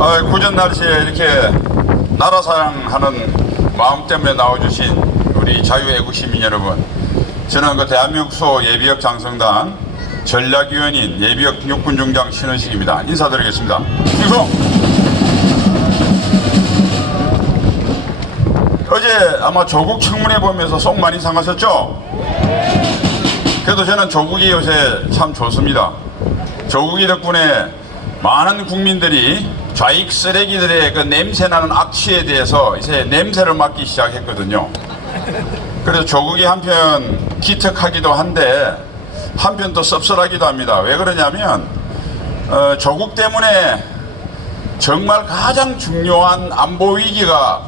구전 날씨에 이렇게 나라 사랑하는 마음 때문에 나와주신 우리 자유애국 시민 여러분, 저는 그 대한민국 소 예비역 장성단 전략위원인 예비역 육군중장 신원식입니다. 인사드리겠습니다. 충성! 어제 아마 조국 청문회 보면서 속 많이 상하셨죠? 그래도 저는 조국이 요새 참 좋습니다. 조국이 덕분에 많은 국민들이 좌익 쓰레기들의 그 냄새나는 악취에 대해서 이제 냄새를 맡기 시작했거든요. 그래서 조국이 한편 기특하기도 한데 한편 또 씁쓸하기도 합니다. 왜 그러냐면 조국 때문에 정말 가장 중요한 안보 위기가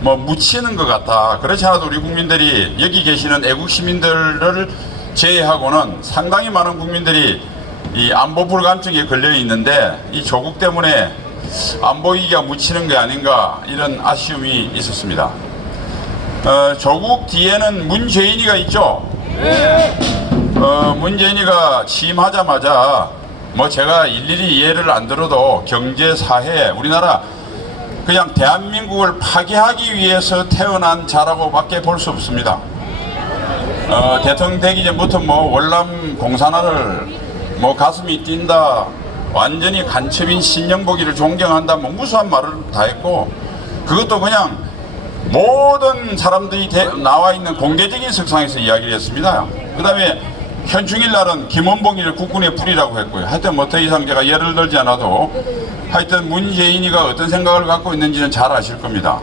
묻히는 것 같아. 그렇지 않아도 우리 국민들이, 여기 계시는 애국 시민들을 제외하고는 상당히 많은 국민들이 이 안보 불감증에 걸려 있는데, 이 조국 때문에 안보 위기가 묻히는 게 아닌가, 이런 아쉬움이 있었습니다. 조국 뒤에는 문재인이가 있죠. 문재인이가 취임하자마자 제가 일일이 예를 안 들어도 경제, 사회, 우리나라 그냥 대한민국을 파괴하기 위해서 태어난 자라고밖에 볼 수 없습니다. 대통령 되기 전부터 월남 공산화를 가슴이 뛴다, 완전히 간첩인 신영복이를 존경한다, 무수한 말을 다 했고, 그것도 그냥 모든 사람들이 나와 있는 공개적인 석상에서 이야기를 했습니다. 그 다음에 현충일 날은 김원봉이를 국군의 불이라고 했고요. 하여튼 더 이상 제가 예를 들지 않아도 하여튼 문재인이가 어떤 생각을 갖고 있는지는 잘 아실 겁니다.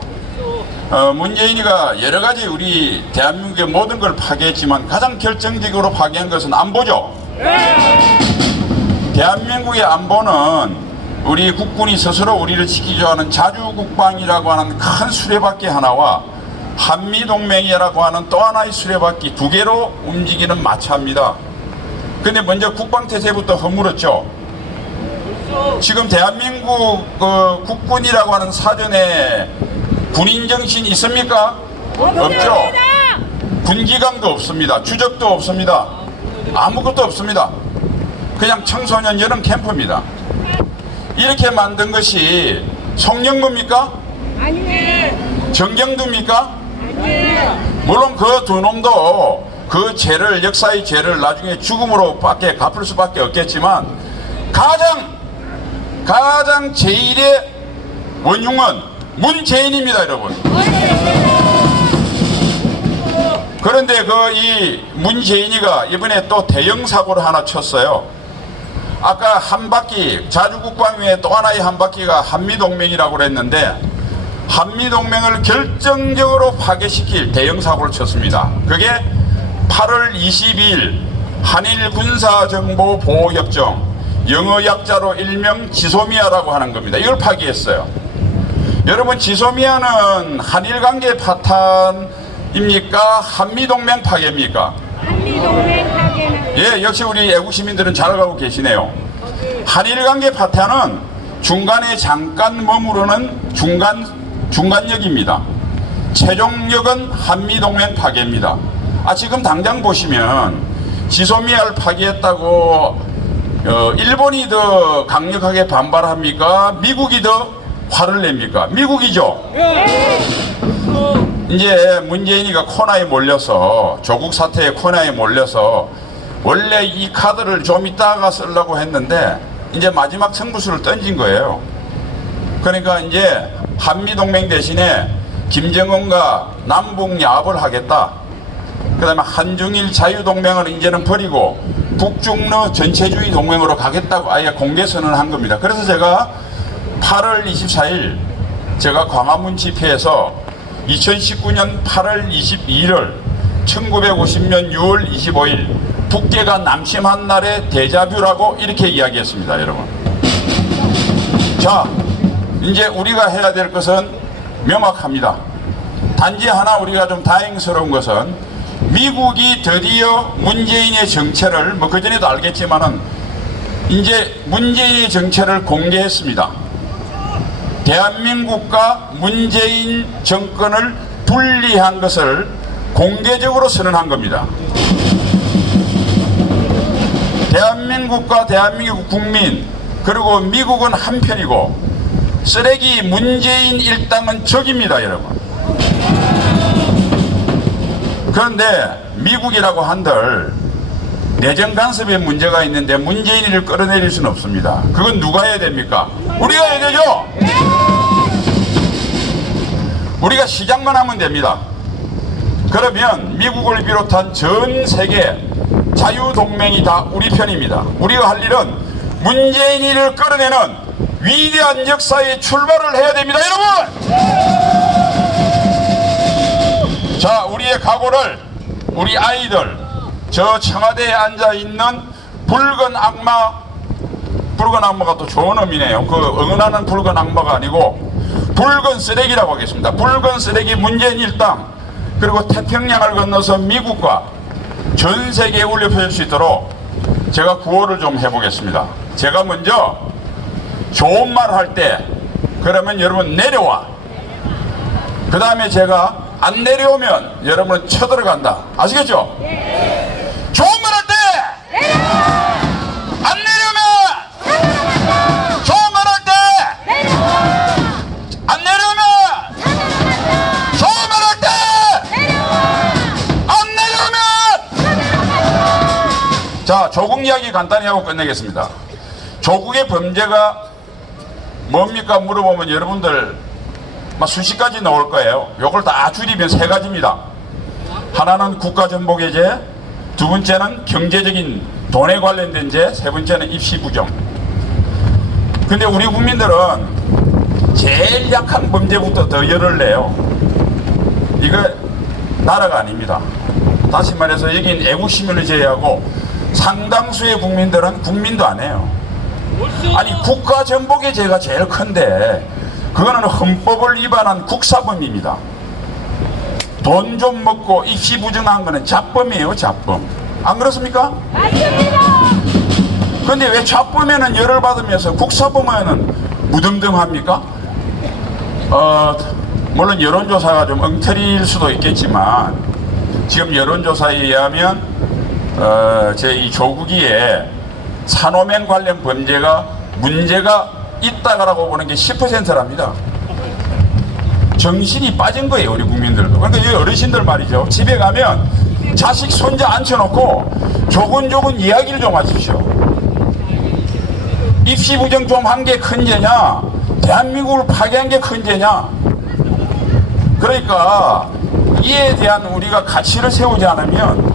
문재인이가 여러 가지 우리 대한민국의 모든 걸 파괴했지만 가장 결정적으로 파괴한 것은 안보죠. 대한민국의 안보는 우리 국군이 스스로 우리를 지키려 하는 자주국방이라고 하는 큰 수레바퀴 하나와 한미동맹이라고 하는 또 하나의 수레바퀴 두 개로 움직이는 마차입니다. 근데 먼저 국방태세부터 허물었죠. 지금 대한민국 국군이라고 하는 사전에 군인정신 있습니까? 없죠. 군기강도 없습니다. 주적도 없습니다. 아무것도 없습니다. 그냥 청소년 여름 캠프입니다. 이렇게 만든 것이 송영무입니까? 아니에요. 정경두입니까? 아니에요. 물론 그 두 놈도 그 죄를, 역사의 죄를 나중에 죽음으로 밖에 갚을 수밖에 없겠지만 가장 제1의 원흉은 문재인입니다, 여러분. 그런데 이 문재인이가 이번에 또 대형 사고를 하나 쳤어요. 아까 한 바퀴, 자주국방 외에 또 하나의 한 바퀴가 한미동맹이라고 그랬는데, 한미동맹을 결정적으로 파괴시킬 대형 사고를 쳤습니다. 그게 8월 22일 한일 군사정보보호협정, 영어 약자로 일명 지소미아라고 하는 겁니다. 이걸 파기했어요. 여러분, 지소미아는 한일관계 파탄입니까? 한미동맹 파괴입니까? 한미동맹 파괴는. 예, 역시 우리 애국시민들은 잘 알고 계시네요. 한일관계 파탄은 중간에 잠깐 머무르는 중간역입니다. 최종역은 한미동맹 파괴입니다. 지금 당장 보시면 지소미아를 파괴했다고 일본이 더 강력하게 반발합니까? 미국이 더 화를 냅니까? 미국이죠. 이제 문재인이가 코너에 몰려서, 조국 사태의 코너에 몰려서 원래 이 카드를 좀 이따가 쓰려고 했는데 이제 마지막 승부수를 던진 거예요. 그러니까 이제 한미동맹 대신에 김정은과 남북야합을 하겠다. 그 다음에 한중일 자유동맹을 이제는 버리고 북중러 전체주의 동맹으로 가겠다고 아예 공개 선언한 겁니다. 그래서 제가 8월 24일 제가 광화문 집회에서 2019년 8월 22일 1950년 6월 25일 북괴가 남심한 날의 데자뷰라고 이렇게 이야기했습니다, 여러분. 자, 이제 우리가 해야 될 것은 명확합니다. 단지 하나 우리가 좀 다행스러운 것은 미국이 드디어 문재인의 정체를, 그전에도 알겠지만은 이제 문재인의 정체를 공개했습니다. 대한민국과 문재인 정권을 분리한 것을 공개적으로 선언한 겁니다. 대한민국과 대한민국 국민, 그리고 미국은 한편이고 쓰레기 문재인 일당은 적입니다, 여러분. 그런데 미국이라고 한들 내정 간섭에 문제가 있는데 문재인을 끌어내릴 수는 없습니다. 그건 누가 해야 됩니까? 우리가 해야 되죠? 우리가 시작만 하면 됩니다. 그러면 미국을 비롯한 전 세계 자유동맹이 다 우리 편입니다. 우리가 할 일은 문재인을 끌어내는 위대한 역사의 출발을 해야 됩니다, 여러분! 자, 우리의 각오를 우리 아이들, 저 청와대에 앉아있는 붉은 악마가 또 좋은 의미네요. 그 응원하는 붉은 악마가 아니고 붉은 쓰레기라고 하겠습니다. 붉은 쓰레기 문재인 일당, 그리고 태평양을 건너서 미국과 전 세계에 울려 퍼질 수 있도록 제가 구호를 좀 해보겠습니다. 제가 먼저 좋은 말 할 때 그러면 여러분 내려와. 그 다음에 제가 안 내려오면 여러분은 쳐들어간다. 아시겠죠? 좋은 말 할 때 안 내려오면 좋은 말 할 때 안 내려오면 좋은 말 할 때 안 내려오면. 자, 조국 이야기 간단히 하고 끝내겠습니다. 조국의 범죄가 뭡니까 물어보면 여러분들 수십 가지 나올 거예요. 요걸 다 줄이면 세 가지입니다. 하나는 국가전복의 두 번째는 경제적인 돈에 관련된 죄, 세 번째는 입시 부정. 근데 우리 국민들은 제일 약한 범죄부터 더 열을 내요. 이거 나라가 아닙니다. 다시 말해서 여긴 애국시민을 제외하고 상당수의 국민들은 국민도 안 해요. 아니, 국가전복의 죄가 제일 큰데 그거는 헌법을 위반한 국사범입니다. 돈 좀 먹고 입시 부정한 거는 잡범이에요, 잡범. 안 그렇습니까? 맞습니다. 그런데 왜 잡범에는 열을 받으면서 국사범에는 무덤덤합니까? 물론 여론조사가 좀 엉터리일 수도 있겠지만 지금 여론조사에 의하면 제 이 조국이의 산호맹 관련 범죄가 문제가 있다라고 보는 게 10%랍니다. 정신이 빠진 거예요, 우리 국민들도. 그러니까 이 어르신들 말이죠. 집에 가면 자식 손자 앉혀놓고 조근조근 이야기를 좀 하십시오. 입시 부정 좀 한 게 큰 죄냐, 대한민국을 파괴한 게 큰 죄냐. 그러니까 이에 대한 우리가 가치를 세우지 않으면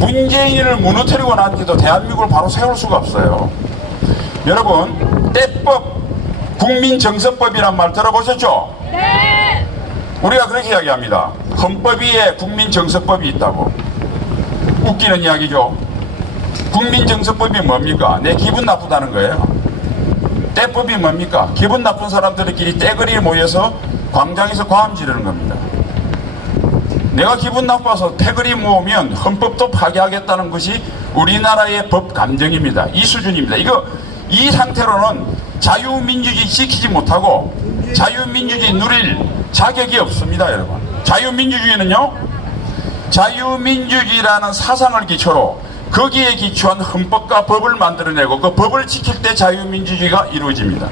문재인을 무너뜨리고 난 뒤도 대한민국을 바로 세울 수가 없어요. 여러분, 때법, 국민정서법이란 말 들어보셨죠? 네. 우리가 그렇게 이야기합니다. 헌법 위에 국민정서법이 있다고. 웃기는 이야기죠. 국민정서법이 뭡니까? 내 기분 나쁘다는 거예요. 때법이 뭡니까? 기분 나쁜 사람들끼리 떼거리에 모여서 광장에서 과음 지르는 겁니다. 내가 기분 나빠서 태거리 모으면 헌법도 파괴하겠다는 것이 우리나라의 법 감정입니다. 이 수준입니다. 이 상태로는 자유민주주의 지키지 못하고 자유민주주의 누릴 자격이 없습니다, 여러분. 자유민주주의는요, 자유민주주의라는 사상을 기초로 거기에 기초한 헌법과 법을 만들어내고 그 법을 지킬 때 자유민주주의가 이루어집니다.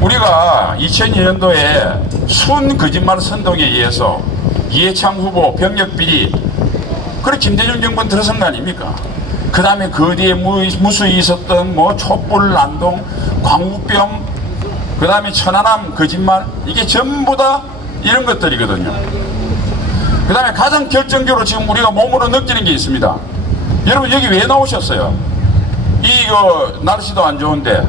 우리가 2002년도에 순 거짓말 선동에 의해서 이해창 후보 병력비리, 그래 김대중 정권 들어선 거 아닙니까? 그 다음에 그 뒤에 무수히 있었던 촛불 난동, 광우병, 그 다음에 천안함 거짓말, 이게 전부 다 이런 것들이거든요. 그 다음에 가장 결정적으로 지금 우리가 몸으로 느끼는 게 있습니다. 여러분, 여기 왜 나오셨어요? 이거 날씨도 안 좋은데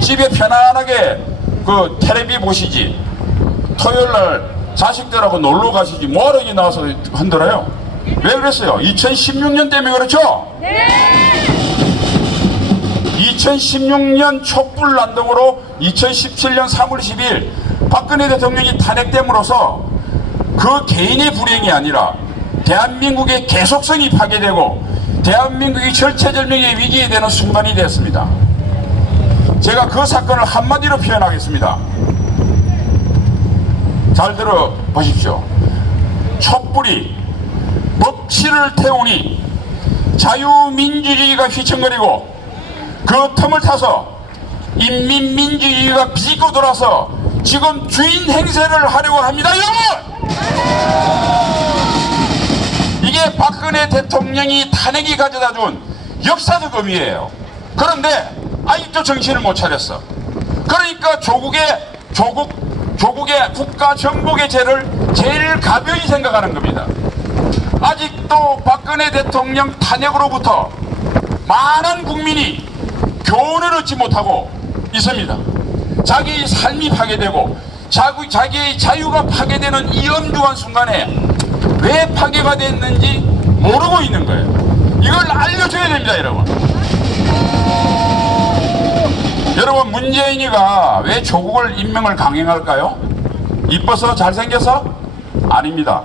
집에 편안하게 그 텔레비 보시지, 토요일날 자식들하고 놀러 가시지 뭐하러 여기 나와서 흔들어요? 왜 그랬어요? 2016년 때문에 그렇죠? 네. 2016년 촛불 난동으로 2017년 3월 10일 박근혜 대통령이 탄핵됨으로써 그 개인의 불행이 아니라 대한민국의 계속성이 파괴되고 대한민국이 절체절명의 위기에 되는 순간이 되었습니다. 제가 그 사건을 한마디로 표현하겠습니다. 잘 들어보십시오. 촛불이 먹칠을 태우니 자유민주주의가 휘청거리고 그 틈을 타서 인민민주주의가 비집고 돌아서 지금 주인 행세를 하려고 합니다, 여러분! 이게 박근혜 대통령이 탄핵이 가져다 준 역사적 의미예요. 그런데 아직도 정신을 못 차렸어. 그러니까 조국의 국가 정복의 죄를 제일 가벼이 생각하는 겁니다. 아직도 박근혜 대통령 탄핵으로부터 많은 국민이 교훈을 얻지 못하고 있습니다. 자기 삶이 파괴되고 자기의 자유가 파괴되는 이 엄중한 순간에 왜 파괴가 됐는지 모르고 있는 거예요. 이걸 알려줘야 됩니다, 여러분. 여러분, 문재인이가 왜 조국을 임명을 강행할까요? 이뻐서 잘생겨서? 아닙니다.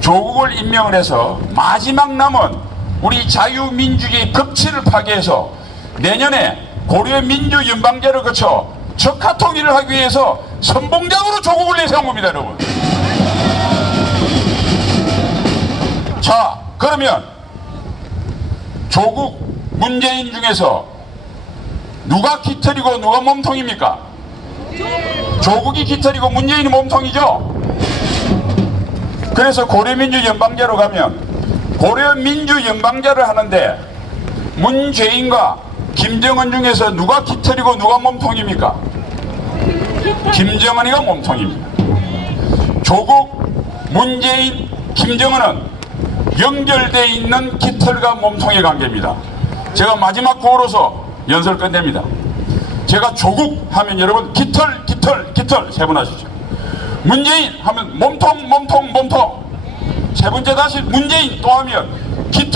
조국을 임명을 해서 마지막 남은 우리 자유민주주의 법치를 파괴해서 내년에 고려민주연방제를 거쳐 적화통일을 하기 위해서 선봉장으로 조국을 내세운 겁니다, 여러분. 자, 그러면 조국, 문재인 중에서 누가 깃털이고 누가 몸통입니까? 조국이 깃털이고 문재인이 몸통이죠. 그래서 고려민주연방제로 가면 고려민주연방제를 하는데 문재인과 김정은 중에서 누가 깃털이고 누가 몸통입니까? 김정은이가 몸통입니다. 조국, 문재인, 김정은은 연결되어 있는 깃털과 몸통의 관계입니다. 제가 마지막 구호로서 연설 끝냅니다. 제가 조국 하면 여러분 깃털 세 번 하시죠. 문재인 하면 몸통 세 번째 다시 문재인 또 하면